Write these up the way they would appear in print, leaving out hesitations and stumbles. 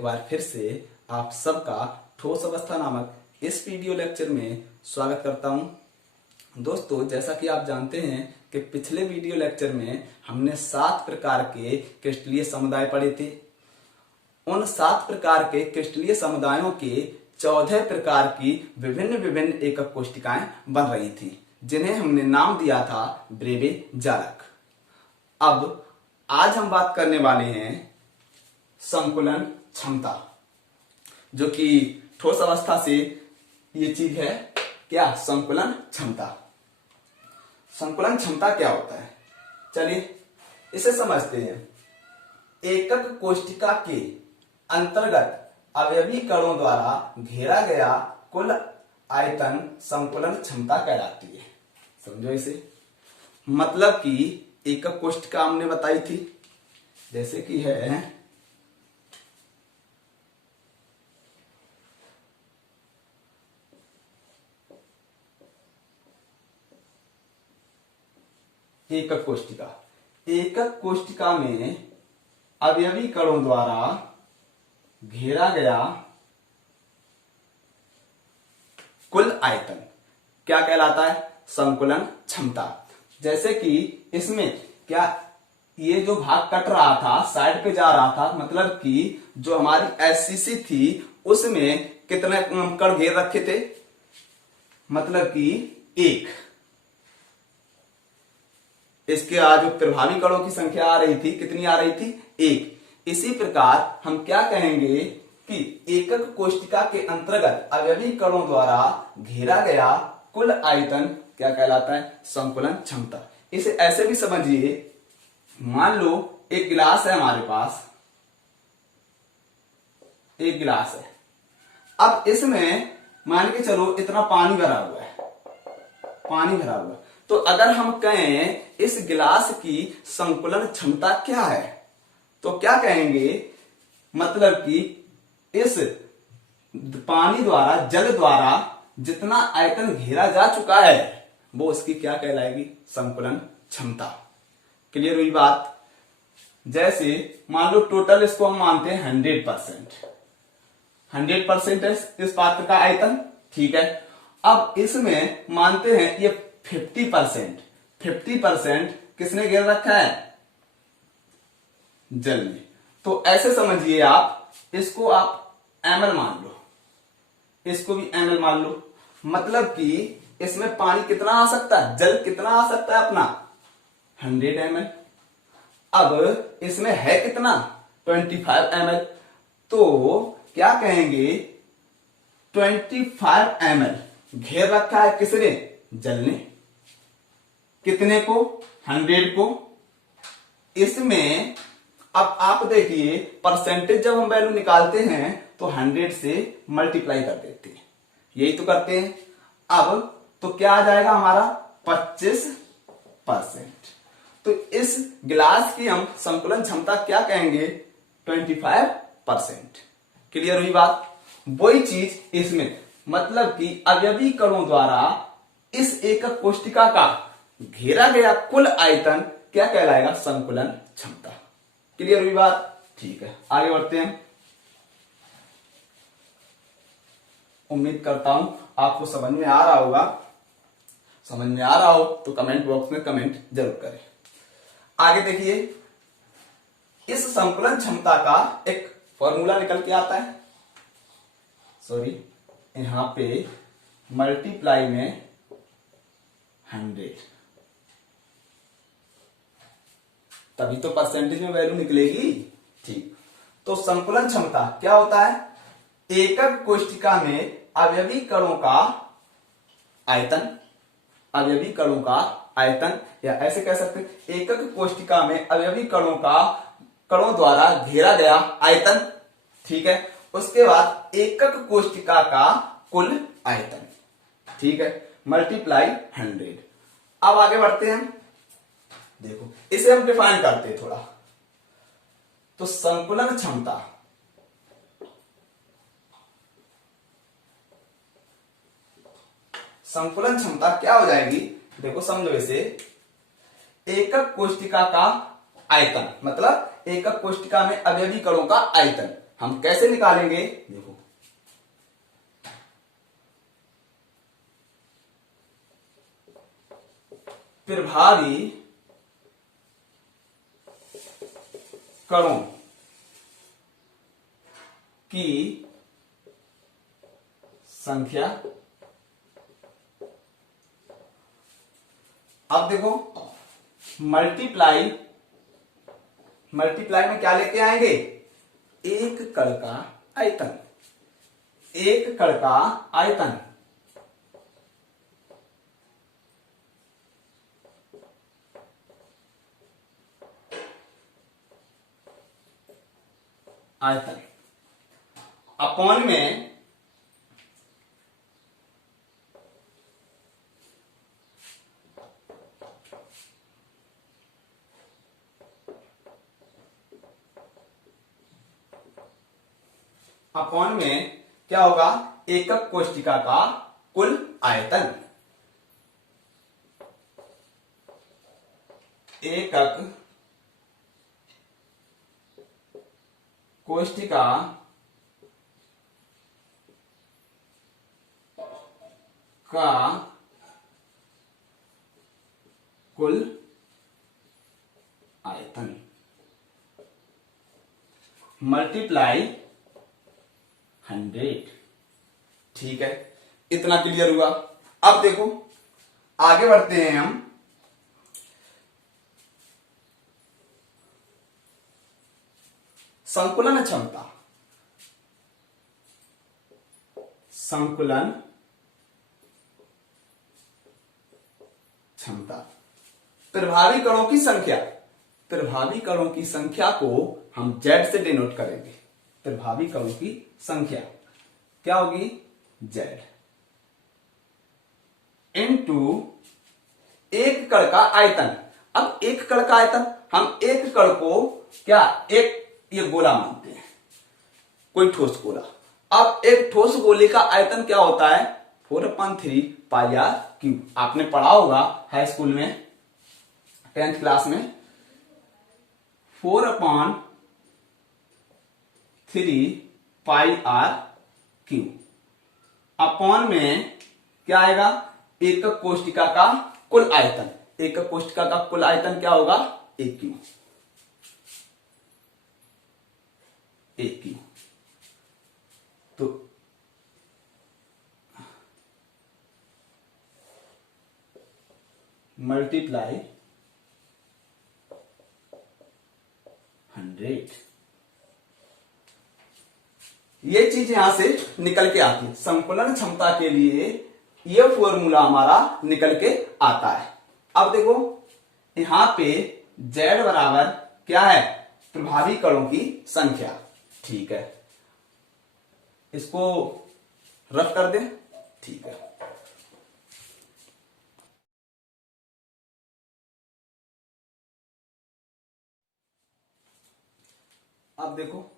एक बार फिर से आप सबका ठोस अवस्था नामक इस वीडियो लेक्चर में स्वागत करता हूं। दोस्तों, जैसा कि आप जानते हैं कि पिछले वीडियो लेक्चर में हमने 7 प्रकार के क्रिस्टलीय समुदाय पढ़े थे। उन 7 प्रकार के क्रिस्टलीय समुदायों के 14 प्रकार की विभिन्न विभिन्न एकक कोशिकाएं बन रही थी, जिन्हें हमने नाम दिया था ब्रेवे जालक। अब आज हम बात करने वाले हैं संकुलन क्षमता, जो कि ठोस अवस्था से ये चीज है। क्या संकुलन क्षमता? संकुलन क्षमता क्या होता है, चलिए इसे समझते हैं। एकक कोशिका के अंतर्गत अवयवी कणों द्वारा घेरा गया कुल आयतन संकुलन क्षमता कहलाती है। समझो इसे। मतलब कि एकक कोशिका हमने बताई थी, जैसे कि है एकक कोशिका। एकक कोशिका में अवयवी कणों द्वारा घेरा गया कुल आयतन क्या कहलाता है? संकुलन क्षमता। जैसे कि इसमें क्या ये जो भाग कट रहा था, साइड पे जा रहा था, मतलब कि जो हमारी एससीसी थी उसमें कितने कण घेर रखे थे? मतलब कि 1। इसके आज जो प्रभावी कणों की संख्या आ रही थी, कितनी आ रही थी? 1। इसी प्रकार हम क्या कहेंगे कि एकक कोशिका के अंतर्गत अवयवी कणों द्वारा घेरा गया कुल आयतन क्या कहलाता है? संकुलन क्षमता। इसे ऐसे भी समझिए, मान लो एक गिलास है हमारे पास, एक गिलास है। अब इसमें मान के चलो इतना पानी भरा हुआ है, पानी भरा हुआ। तो अगर हम कहें इस गिलास की संकुलन क्षमता क्या है, तो क्या कहेंगे? मतलब कि इस पानी द्वारा, जल द्वारा जितना आयतन घेरा जा चुका है वो उसकी क्या कहलाएगी? संकुलन क्षमता। क्लियर हुई बात? जैसे मान लो टोटल इसको हम मानते हैं 100%। 100% है इस पात्र का आयतन, ठीक है। अब इसमें मानते हैं ये 50%। 50% किसने घेर रखा है? जल ने। तो ऐसे समझिए आप, इसको आप ml मान लो, इसको भी ml मान लो। मतलब कि इसमें पानी कितना आ सकता है, जल कितना आ सकता है अपना? 100 ml। अब इसमें है कितना? 25 ml। तो क्या कहेंगे? 25 ml घेर रखा है किसने? जल ने। कितने को? 100 को। इसमें अब आप देखिए, परसेंटेज जब हम वैल्यू निकालते हैं तो 100 से मल्टीप्लाई कर देते हैं, यही तो करते हैं। अब तो क्या आ जाएगा हमारा? 25%। तो इस गिलास की हम संकुलन क्षमता क्या कहेंगे? 25%। क्लियर हुई बात? वही चीज इसमें, मतलब कि अवयवी कणों द्वारा इस एकक कोशिका का घेरा गया कुल आयतन क्या कहलाएगा? संकुलन क्षमता। क्लियर हुई बात? ठीक है, आगे बढ़ते हैं। उम्मीद करता हूं आपको समझ में आ रहा होगा। समझ में आ रहा हो तो कमेंट बॉक्स में कमेंट जरूर करें। आगे देखिए, इस संकुलन क्षमता का एक फॉर्मूला निकल के आता है। सॉरी, यहां पे मल्टीप्लाई में 100, तभी तो परसेंटेज में वैल्यू निकलेगी। ठीक, तो संकुलन क्षमता क्या होता है? एकक कोशिका में अवयवी कणों का आयतन, अवयवी कणों का आयतन, या ऐसे कह सकते हैं एकक कोशिका में अवयवी कणों द्वारा घेरा गया आयतन, ठीक है। उसके बाद एकक कोशिका का कुल आयतन, ठीक है, मल्टीप्लाई 100। अब आगे बढ़ते हैं। देखो, इसे हम डिफाइन करते हैं थोड़ा। तो संकुलन क्षमता क्या हो जाएगी? देखो समझो इसे। एकक कोशिका का आयतन, मतलब एकक कोशिका में अवयवी कणों का आयतन हम कैसे निकालेंगे, देखो प्रभावी कणों की संख्या। अब देखो मल्टीप्लाई में क्या लेके आएंगे, एक कण का आयतन, एक कण का आयतन, आयतन अपॉन में क्या होगा, एकक कोष्टिका का कुल आयतन, एकक कोष्टिका का कुल आयतन मल्टीप्लाई 100। ठीक है, इतना क्लियर हुआ। अब देखो आगे बढ़ते हैं हम, संकुलन क्षमता, संकुलन क्षमता, प्रभावी कणों की संख्या, प्रभावी कणों की संख्या को हम Z से डिनोट करेंगे। प्रभावी कणों की संख्या क्या होगी, Z इनटू एक कण का आयतन। अब एक कण का आयतन, हम एक कण को क्या एक ये गोला मानते हैं, कोई ठोस गोला। अब एक ठोस गोले का आयतन क्या होता है, 4/3 पाई आर क्यूब। आपने पढ़ा होगा हाई स्कूल में 10th क्लास में, 4/3 पाई आर क्यूब अपॉन में क्या आएगा, एकक कोष्टिका का कुल आयतन, एकक कोष्टिका का कुल आयतन क्या होगा, एक क्यू, एक क्यू। तो मल्टीप्लाई 100, ये चीज यहां से निकल के आती है। संकुलन क्षमता के लिए ये फॉर्मूला हमारा निकल के आता है। अब देखो यहां पे Z बराबर क्या है, प्रभावी कणों की संख्या। ठीक है, इसको रफ कर दें। ठीक है, अब देखो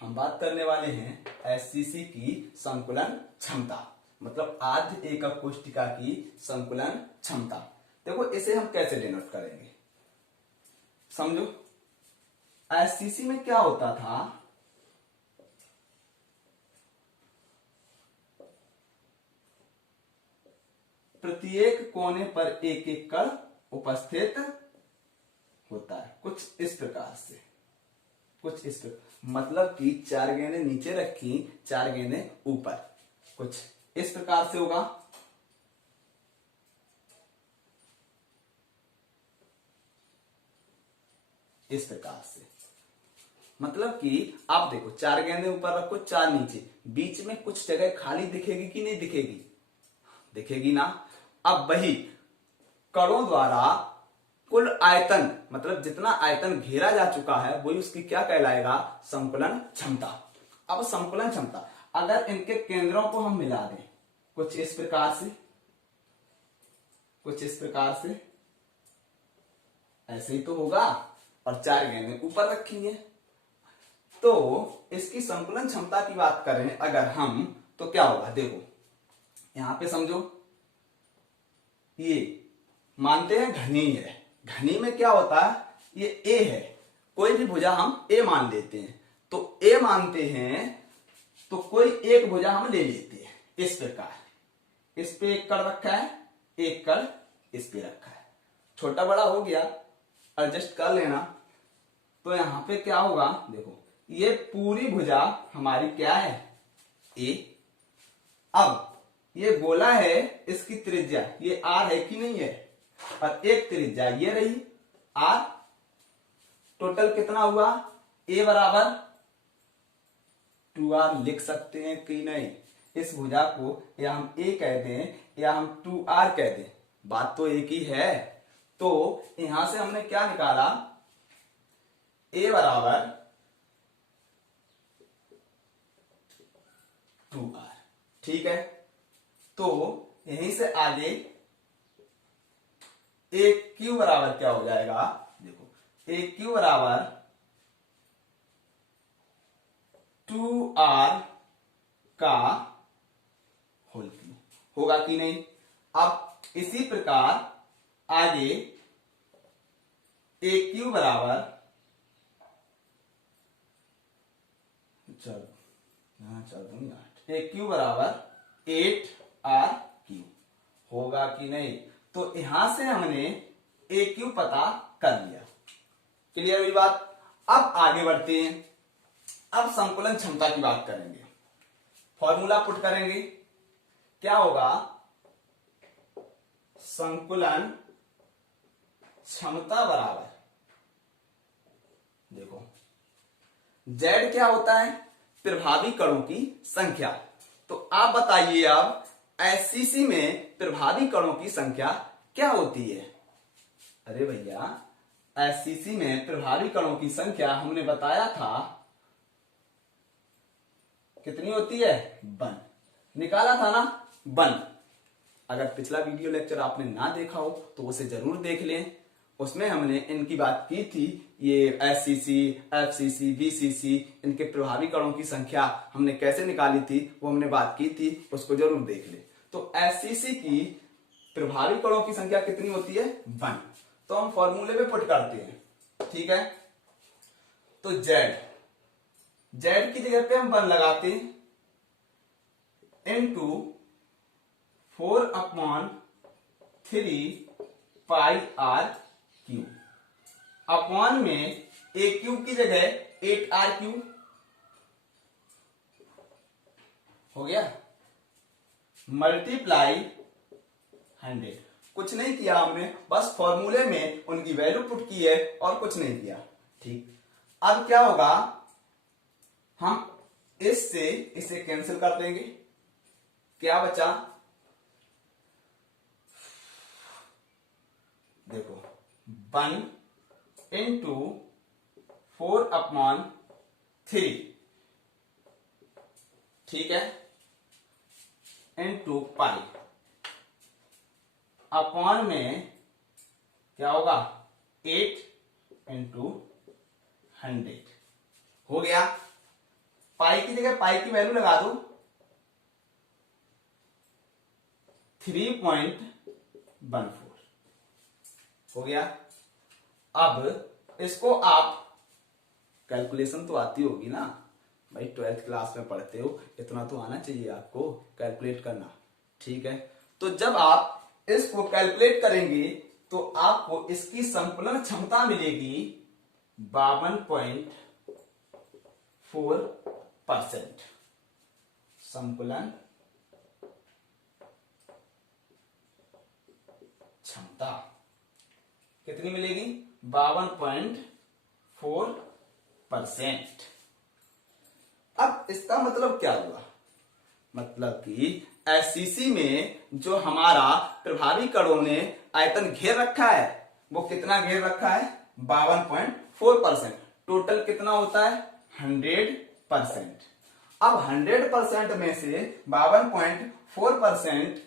हम बात करने वाले हैं एससीसी की संकुलन क्षमता, मतलब आद्य एकक कोष्टिका की संकुलन क्षमता। देखो इसे हम कैसे डिनोट करेंगे, समझो। एससीसी में क्या होता था, प्रत्येक कोने पर एक एक कण उपस्थित होता है, कुछ इस प्रकार से, कुछ इस प्रकार, मतलब कि 4 गेंदें नीचे रखी, 4 गेंदें ऊपर, कुछ इस प्रकार से होगा। इस प्रकार से, मतलब कि आप देखो 4 गेंदें ऊपर रखो, 4 नीचे, बीच में कुछ जगह खाली दिखेगी कि नहीं दिखेगी, दिखेगी ना। अब वही कणों द्वारा कुल आयतन, मतलब जितना आयतन घेरा जा चुका है वही उसकी क्या कहलाएगा, संकुलन क्षमता। अब संकुलन क्षमता अगर इनके केंद्रों को हम मिला दें कुछ इस प्रकार से, कुछ इस प्रकार से, ऐसे ही तो होगा, और 4 गेंदें ऊपर रखी है, तो इसकी संकुलन क्षमता की बात करें अगर हम, तो क्या होगा, देखो यहां पे समझो, ये मानते हैं घनी है, घनी में क्या होता है, ये ए है, कोई भी भुजा हम ए मान लेते हैं, तो ए मानते हैं तो कोई एक भुजा हम ले लेते हैं इस प्रकार। इस पे एक कड़ रखा है, एक कड़ इस पे रखा है, छोटा बड़ा हो गया, एडजस्ट कर लेना। तो यहां पे क्या होगा, देखो ये पूरी भुजा हमारी क्या है, ए। अब ये गोला है, इसकी त्रिज्या ये आर है कि नहीं है, और एक त्रिज्या ये रही आर। टोटल कितना हुआ, ए बराबर 2r लिख सकते हैं कि नहीं। इस भुजा को या हम ए कह दें या हम 2r कह दें, बात तो एक ही है। तो यहां से हमने क्या निकाला, ए बराबर 2r, ठीक है। तो यहीं से आगे ए क्यू बराबर क्या हो जाएगा, देखो ए क्यू बराबर 2r का होल क्यू होगा कि नहीं। अब इसी प्रकार आगे ए क्यू बराबर, चलो ए क्यू बराबर 8r क्यू होगा कि नहीं। तो यहां से हमने ए क्यू पता कर लिया। क्लियर हुई बात। अब आगे बढ़ते हैं, अब संकुलन क्षमता की बात करेंगे। फॉर्मूला पुट करेंगे, क्या होगा, संकुलन क्षमता बराबर, देखो Z क्या होता है, प्रभावी कणों की संख्या। तो आप बताइए अब एससीसी में प्रभावी कणों की संख्या क्या होती है। अरे भैया एससीसी में प्रभावी कणों की संख्या हमने बताया था कितनी होती है, 1 निकाला था ना, 1। अगर पिछला वीडियो लेक्चर आपने ना देखा हो तो उसे जरूर देख लें, उसमें हमने इनकी बात की थी, ये एससीसी, एफसीसी, बीसीसी, इनके प्रभावी कणों की संख्या हमने कैसे निकाली थी वो हमने बात की थी, उसको जरूर देख लें। तो एससीसी की प्रभावी कणों की संख्या कितनी होती है, 1। तो हम फॉर्मूले में पुट करते हैं, ठीक है। तो जेड की जगह पे हम 1 लगाते हैं, into 4/3 pi r cube, upon में ए क्यू की जगह 8r क्यू हो गया, मल्टीप्लाई 100। कुछ नहीं किया हमने, बस फॉर्मूले में उनकी वैल्यू पुट की है और कुछ नहीं किया, ठीक। अब क्या होगा, हम इससे इसे कैंसिल कर देंगे, क्या बचा, देखो 1 इंटू 4/3, ठीक है, इंटू पाई, अपॉन में क्या होगा 8 इंटू 100 हो गया। पाई की जगह पाई की वैल्यू लगा दो 3.14 हो गया। अब इसको आप, कैलकुलेशन तो आती होगी ना भाई, 12th क्लास में पढ़ते हो, इतना तो आना चाहिए आपको कैलकुलेट करना, ठीक है। तो जब आप इसको कैलकुलेट करेंगे तो आपको इसकी संकुलन क्षमता मिलेगी 52.4%। संकुलन क्षमता कितनी मिलेगी, 52.4%। अब इसका मतलब क्या हुआ, मतलब कि एससीसी में जो हमारा प्रभावी कणों ने आयतन घेर रखा है वो कितना घेर रखा है, 52.4%। टोटल कितना होता है, 100%। अब 100% में से 52.4%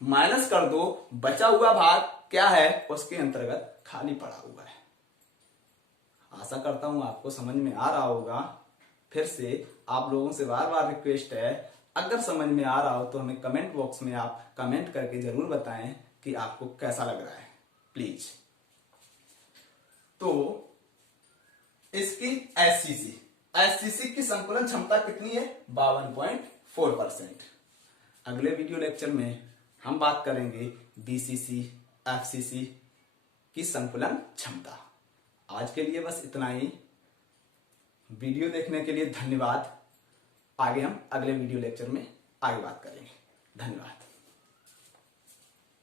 माइनस कर दो, बचा हुआ भाग क्या है, उसके अंतर्गत खाली पड़ा हुआ है। आशा करता हूं आपको समझ में आ रहा होगा। फिर से आप लोगों से बार बार रिक्वेस्ट है, अगर समझ में आ रहा हो तो हमें कमेंट बॉक्स में आप कमेंट करके जरूर बताएं कि आपको कैसा लग रहा है, प्लीज। तो इसकी एससीसी, एससीसी की संकुलन क्षमता कितनी है? 52.4%। अगले वीडियो लेक्चर में हम बात करेंगे बीसीसी, एफसीसी की संकुलन क्षमता। आज के लिए बस इतना ही। वीडियो देखने के लिए धन्यवाद। आगे हम अगले वीडियो लेक्चर में आगे बात करेंगे। धन्यवाद।